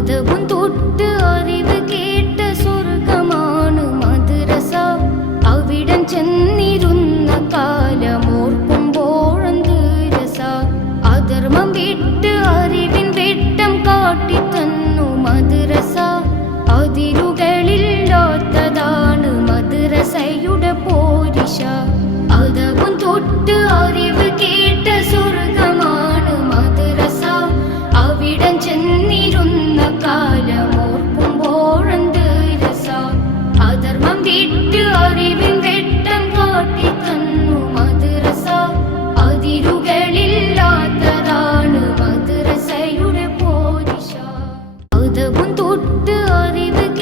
അതവും തൊട്ട് അറിവ് കേട്ട സ്വർഗമാണ് മദ്രസ. അവിടം ചെന്നിരുന്ന കാലമോർക്കുമ്പോഴെന്ത് രസ. അധർമ്മം വിട്ട് അറിവിൻ വെട്ടം കാട്ടിത്തന്നു മദ്രസ. അതിരുകളില്ലാത്തതാണ് മദ്രസയുടെ പോരിശ. അതവും തൊട്ട് അറിവ് കേട്ട സ്വർഗമാണ് മദ്രസ. അവിടം ചെന്നിരുന്ന കാലമോർക്കുമ്പോഴെന്ത് രസ. അധർമ്മം വിട്ട് അറിവിൻ വെട്ടം കാട്ടിത്തന്നു മദ്രസ. അതിരുകളില്ലാത്തതാണ് മദ്രസയുടെ പോരിശ. അതവും തൊട്ട് അറിവ്